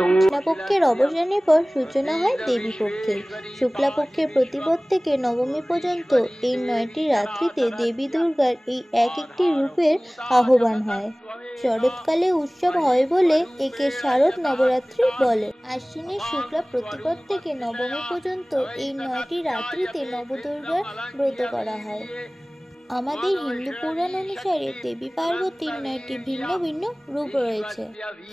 কৃষ্ণপক্ষের অবসানের পর সূচনা হয় দেবী পক্ষের। শুক্লাপক্ষের প্রতিপদ থেকে নবমী পর্যন্ত এই 9টি রাত্রিতে দেবী দুর্গার এই এক একটি রূপের আহ্বান হয়। শরৎকালে উৎসব হয় বলে একে শারদ নবরাত্রি বলে। আশ্বিনের শুক্লা প্রতিপদ থেকে নবমী পর্যন্ত এই 9টি রাত্রিতে নবদুর্গার ব্রত করা হয়। আমাদের হিন্দু পুরাণ অনুসারে দেবী পার্বতীর 9টি ভিন্ন ভিন্ন রূপ রয়েছে।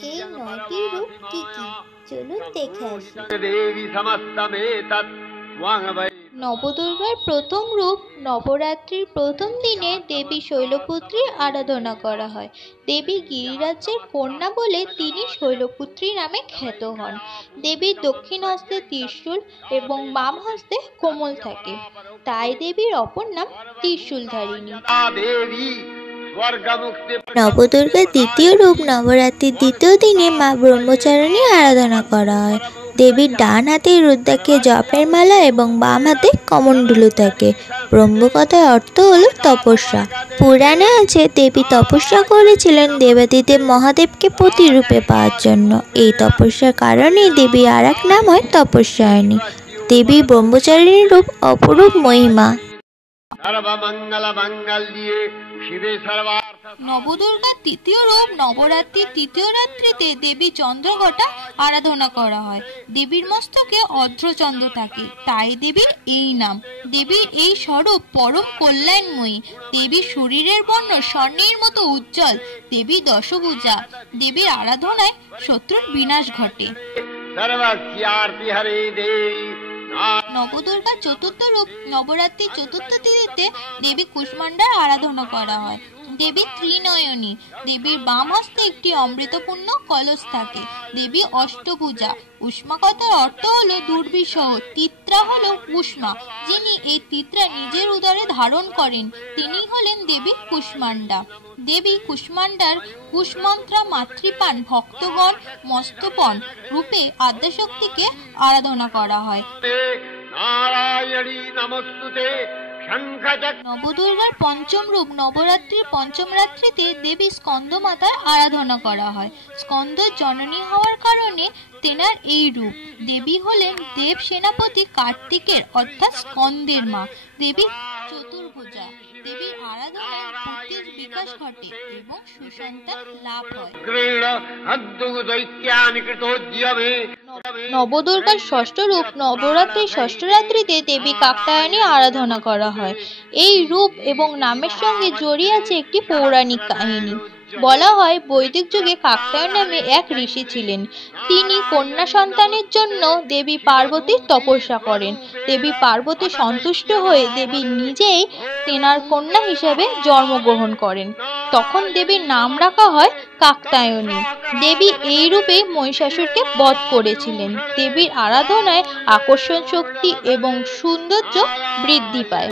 এই 9টি রূপ কি কি চলুন দেখে আসি। নবদুর্গার প্রথম রূপ নবরাত্রির প্রথম দিনে দেবী শৈলপুত্রীর আরাধনা করা হয়। দেবী গিরিরাজ্যের কন্যা বলে তিনি শৈলপুত্রী নামে খ্যাত হন। দেবীর দক্ষিণ হস্তে ত্রিশূল এবং বাম হস্তে কোমল থাকে, তাই দেবীর অপর নাম ত্রিশূলধারিণী। নবদুর্গার দ্বিতীয় রূপ নবরাত্রির দ্বিতীয় দিনে মা ব্রহ্মচারিণীর আরাধনা করা হয়। দেবীর ডান হাতে রুদ্রাক্ষে জপের মালা এবং বাম হাতে কমণ্ডলু থাকে। ব্রহ্মকথার অর্থ হলো তপস্যা। পুরাণে আছে দেবী তপস্যা করেছিলেন দেবাদিদেব মহাদেবকে প্রতিরূপে পাওয়ার জন্য। এই তপস্যার কারণেই দেবীর আর এক নাম হয় তপস্যায়নী। দেবী ব্রহ্মচারিণী রূপ অপরূপ মহিমা। নবদুর্গার তৃতীয় রূপ নবরাত্রির তৃতীয় রাত্রিতে দেবী চন্দ্রঘটা আরাধনা করা হয়। দেবীর মস্তকে অর্ধচন্দ্র থাকে, তাই দেবীর এই নাম। দেবীর এই স্বরূপ পরম কল্যাণময়ী। দেবীর শরীরের বর্ণ স্বর্ণের মতো উজ্জ্বল। দেবী দশভুজা। দেবীর আরাধনায় শত্রুর বিনাশ ঘটে। নবদুর্গার চতুর্থ রূপ নবরাত্রির চতুর্থ তিথিতে দেবী কুষ্মান্ডার আরাধনা করা হয়। দেবী ত্রিনয়নী। দেবীর বাম হস্তে একটি অমৃতপূর্ণ কলস থাকে। দেবী অষ্টভুজা। উষ্মা কথার অর্থ হলো দুর্বিষহ। তিত্রা হলো উষ্মা, যিনি এই তিত্রা নিজের উদরে ধারণ করেন, তিনি হলেন দেবী কুষ্মান্ডা। দেবী কুষ্মান্ডার কুষ্মন্ত্রা মাতৃপান ভক্তগণ মস্তপন রূপে আদ্যাশক্তিকে আরাধনা করা হয়। নবদুর্গার পঞ্চম রূপ নবরাত্রির পঞ্চম রাত্রিতে দেবী স্কন্দ মাতার আরাধনা করা হয়। স্কন্দ জননী হওয়ার কারণে তেনার এই রূপ। দেবী হলেন দেব সেনাপতি কার্তিকের অর্থাৎ স্কন্দের মা। দেবী চতুর্ভুজা। দেবীর আরাধনায় বুদ্ধির বিকাশ ঘটে এবং সুসন্তান লাভ হয়। নবদুর্গার ষষ্ঠ রূপ নবরাত্রির ষষ্ঠ রাত্রিতে দেবী কাত্যায়নী আরাধনা করা হয়। এই রূপ এবং নামের সঙ্গে জড়িয়ে আছে একটি পৌরাণিক কাহিনী। বলা হয় বৈদিক যুগে কাত্যায়ন নামে এক ঋষি ছিলেন। তিনি কন্যা সন্তানের জন্য দেবী পার্বতীর তপস্যা করেন। দেবী পার্বতী সন্তুষ্ট হয়ে দেবী নিজেই তেনার কন্যা হিসেবে জন্মগ্রহণ করেন। তখন দেবীর নাম রাখা হয় কাত্যায়নী। দেবী এই রূপে মহিষাসুরকে বধ করেছিলেন। দেবীর আরাধনায় আকর্ষণ শক্তি এবং সৌন্দর্য বৃদ্ধি পায়।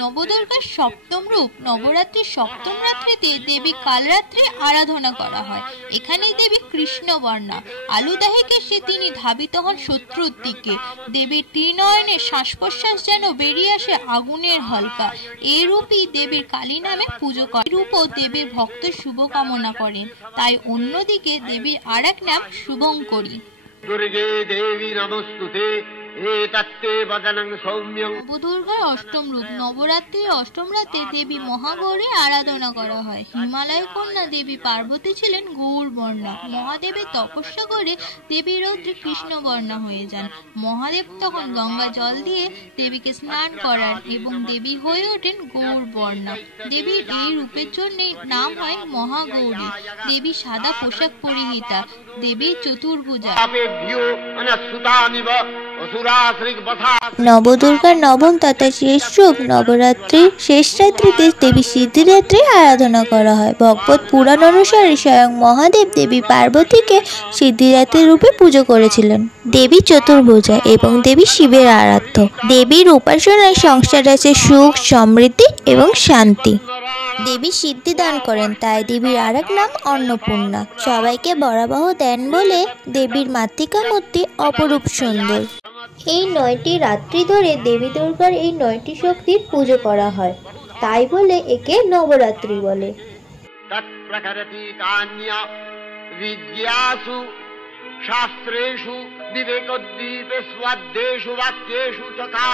নবদুর্গার সপ্তম রূপ নবরাত্রির সপ্তম রাত্রিতে দেবী কালরাত্রি আরাধনা করা হয়। এখানে দেবী কৃষ্ণবর্ণা। আলুদাহিকে সে তিনি ধাবিত হন শত্রুর দিকে। দেবীর ত্রিনয়নের শ্বাস প্রশ্বাস যেন বেরিয়ে আসে আগুনের হলকা। এই রূপই দেবীর কালী নামে পুজো করে। রূপও দেবীর ভক্ত শুভ কামনা করেন, তাই অন্যদিকে দেবীর আর এক নাম শুভঙ্করী। নবদুর্গার অষ্টম রূপ নবরাত্রির অষ্টম রাতে দেবী মহাগৌরী আরাধনা করা হয়। হিমালয় কন্যা দেবী পার্বতী ছিলেন গৌরবর্ণা। মহাদেবের তপস্যা করে দেবী রৌদ্রে কৃষ্ণবর্ণা হয়ে যান। মহাদেব তখন গঙ্গা জল দিয়ে দেবীকে স্নান করান এবং দেবী হয়ে ওঠেন গৌরবর্ণা। দেবীর এই রূপের জন্য নাম হয় মহাগৌরী। দেবী সাদা পোশাক পরিহিতা। দেবী চতুর্ভুজা। নবদুর্গার নবম তথা শেষ রূপ নবরাত্রির শেষ রাত্রিতে দেবী সিদ্ধিদাত্রী আরাধনা করা হয়। ভগবত পুরাণ অনুসারে স্বয়ং মহাদেব দেবী পার্বতীকে সিদ্ধিদাত্রী রূপে পুজো করেছিলেন। দেবী চতুর্ভুজা এবং দেবী শিবের আরাধ্য। দেবীর উপাসনায় সংসারে আছে সুখ, সমৃদ্ধি এবং শান্তি। দেবী সিদ্ধি দান করেন, তাই দেবীর আর এক নাম অন্নপূর্ণা। সবাইকে বরাবহ দেন বলে দেবীর মাতৃকা মূর্তি অপরূপ সুন্দর। এই 9টি রাত্রি ধরে দেবী দুর্গার এই 9টি শক্তির পুজো করা হয়, তাই বলে একে নবরাত্রি বলে। तत्प्रकरति कान्या विद्यासु शास्त्रेषु विवेकोद्दीप स्वाद्येषु वाक्येषु तथा